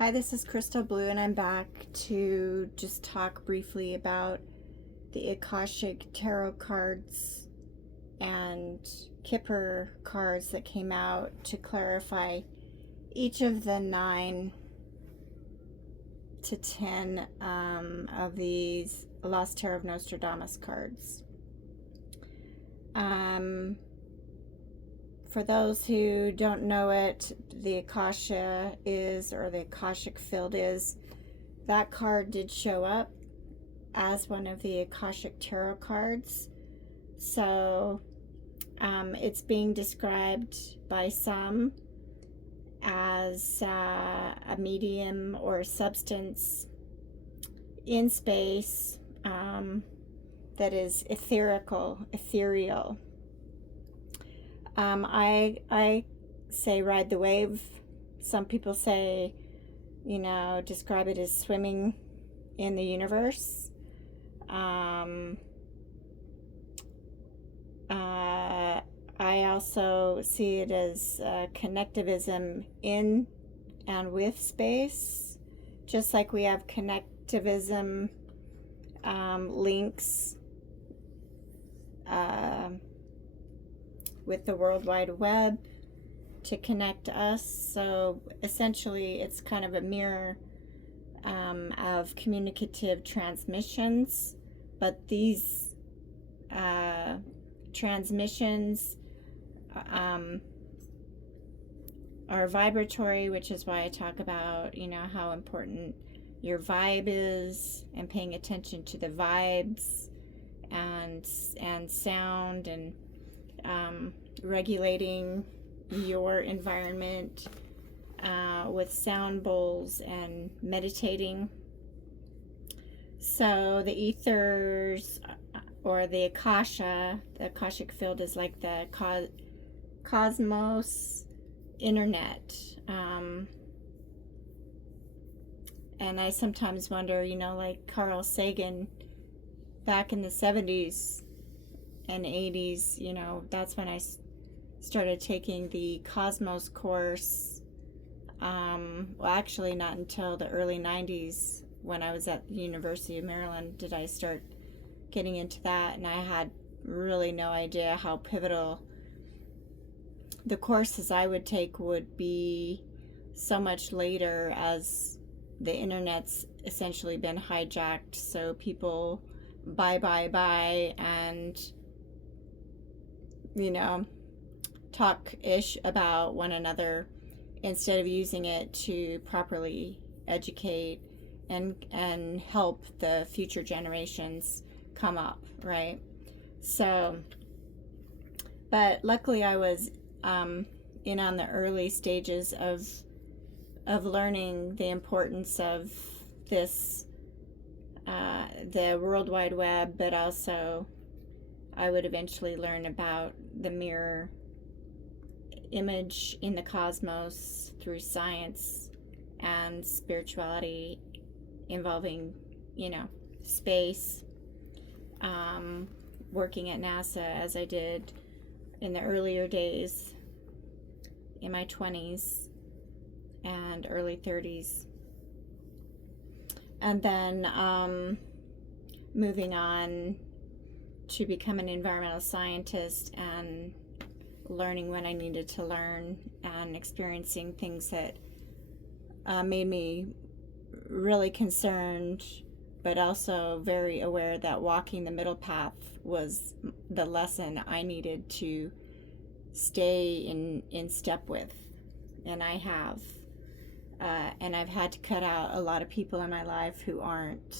Hi, this is Crystal Blue, and I'm back to just talk briefly about the Akashic Tarot cards and Kipper cards that came out to clarify each of the 9 to 10 of these Lost Tarot of Nostradamus cards. For those who don't know it, the Akasha is, or the Akashic field is, that card did show up as one of the Akashic Tarot cards. So it's being described by some as a medium or substance in space that is ethereal. I say ride the wave. Some people say, describe it as swimming in the universe. I also see it as connectivism in and with space, just like we have connectivism links with the World Wide Web to connect us. So essentially it's kind of a mirror of communicative transmissions, but these transmissions are vibratory, which is why I talk about how important your vibe is, and paying attention to the vibes and sound, and regulating your environment with sound bowls and meditating. So the ethers, or the Akashic field, is like the cosmos internet. And I sometimes wonder, like Carl Sagan back in the 70s and 80s, that's when I started taking the Cosmos course. Well, actually not until the early 90s, when I was at the University of Maryland, did I start getting into that, and I had really no idea how pivotal the courses I would take would be so much later, as the internet's essentially been hijacked. So people buy and talk ish about one another instead of using it to properly educate and help the future generations come up, right? So, but luckily I was in on the early stages of learning the importance of this, the World Wide Web, but also I would eventually learn about the mirror image in the cosmos through science and spirituality involving, space, working at NASA as I did in the earlier days in my 20s and early 30s. And then moving on to become an environmental scientist and learning when I needed to learn, and experiencing things that made me really concerned, but also very aware that walking the middle path was the lesson I needed to stay in step with. And I have. And I've had to cut out a lot of people in my life who aren't.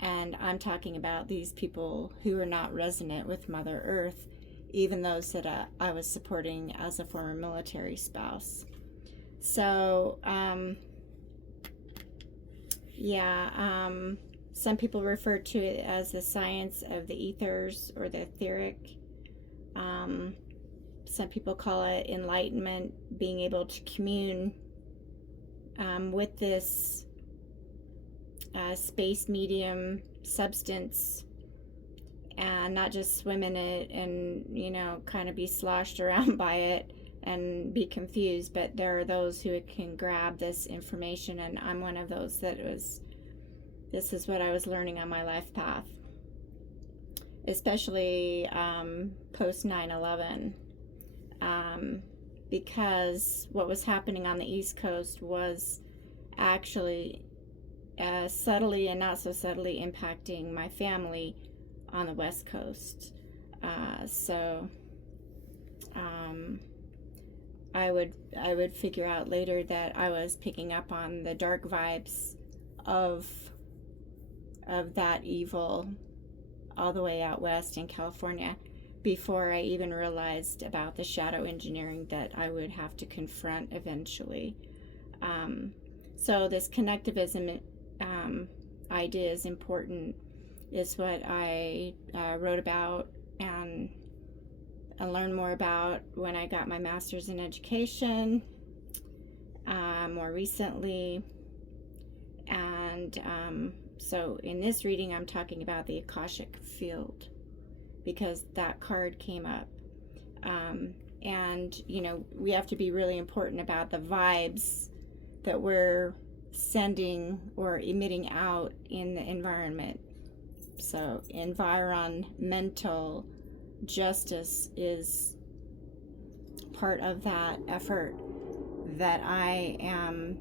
And I'm talking about these people who are not resonant with Mother Earth, even those that I was supporting as a former military spouse. So, some people refer to it as the science of the ethers, or the etheric. Some people call it enlightenment, being able to commune with this space medium substance, and not just swim in it and kind of be sloshed around by it, and be confused, but there are those who can grab this information, and I'm one of those that this is what I was learning on my life path, especially post 9/11, because what was happening on the East Coast was actually subtly and not so subtly impacting my family on the West Coast. I would figure out later that I was picking up on the dark vibes of that evil all the way out west in California before I even realized about the shadow engineering that I would have to confront eventually. So this connectivism idea is important, is what I wrote about and learned more about when I got my master's in education more recently. And so in this reading, I'm talking about the Akashic field because that card came up. And, you know, we have to be really important about the vibes that we're sending or emitting out in the environment. So environmental justice is part of that effort that I am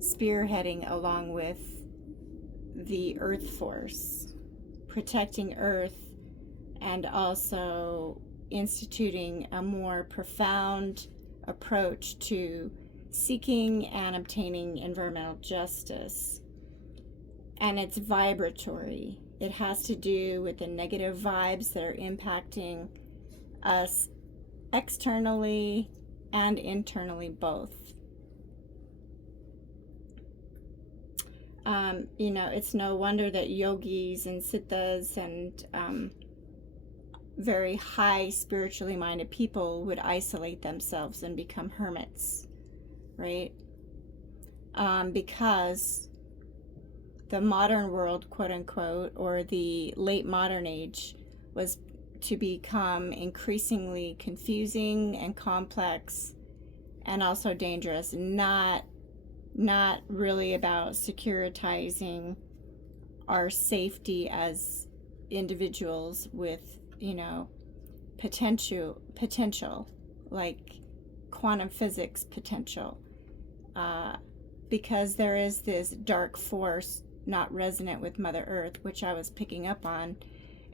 spearheading along with the Earth Force, protecting Earth, and also instituting a more profound approach to seeking and obtaining environmental justice. And it's vibratory. It has to do with the negative vibes that are impacting us externally and internally both. You know, it's no wonder that yogis and siddhas and very high spiritually minded people would isolate themselves and become hermits, right? Because the modern world, quote unquote, or the late modern age was to become increasingly confusing and complex and also dangerous, not really about securitizing our safety as individuals with, you know, potential like quantum physics potential, because there is this dark force not resonant with Mother Earth, which I was picking up on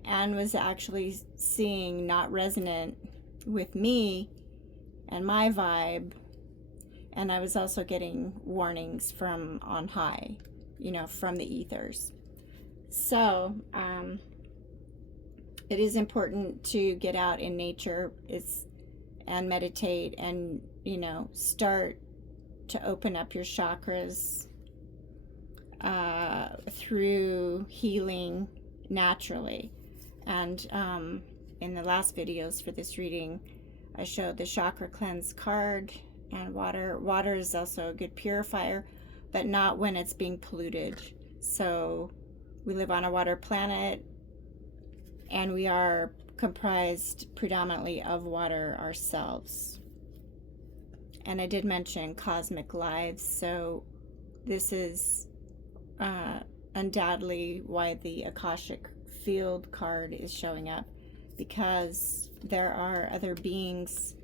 and was actually seeing not resonant with me and my vibe. And I was also getting warnings from on high, you know, from the ethers. So it is important to get out in nature and meditate and, you know, start to open up your chakras through healing naturally. And in the last videos for this reading, I showed the chakra cleanse card and water. Water is also a good purifier, but not when it's being polluted. So we live on a water planet, and we are comprised predominantly of water ourselves. And I did mention cosmic lives, so this is undoubtedly why the Akashic field card is showing up, because there are other beings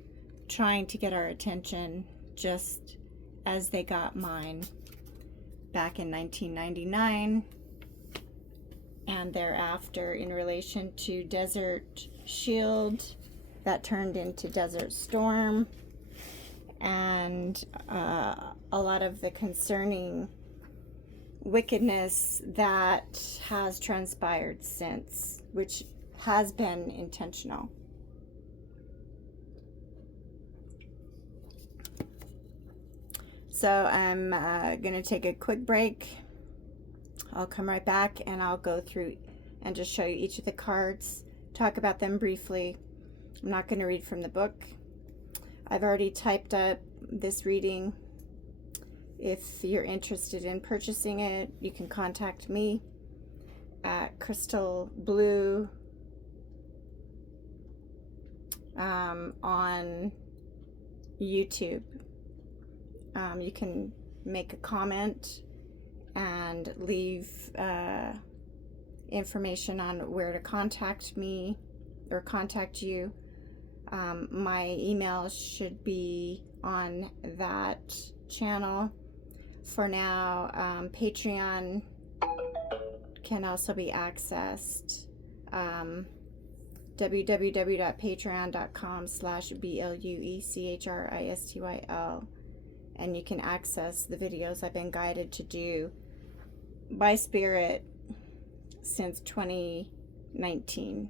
trying to get our attention, just as they got mine back in 1999 and thereafter in relation to Desert Shield that turned into Desert Storm, and a lot of the concerning wickedness that has transpired since, which has been intentional. So I'm going to take a quick break. I'll come right back and I'll go through and just show you each of the cards, talk about them briefly. I'm not going to read from the book. I've already typed up this reading. If you're interested in purchasing it, you can contact me at Crystal Blue on YouTube. You can make a comment and leave information on where to contact me or contact you. My email should be on that channel. For now, Patreon can also be accessed. www.patreon.com/BLUECHRISTYL, and you can access the videos I've been guided to do by Spirit since 2018.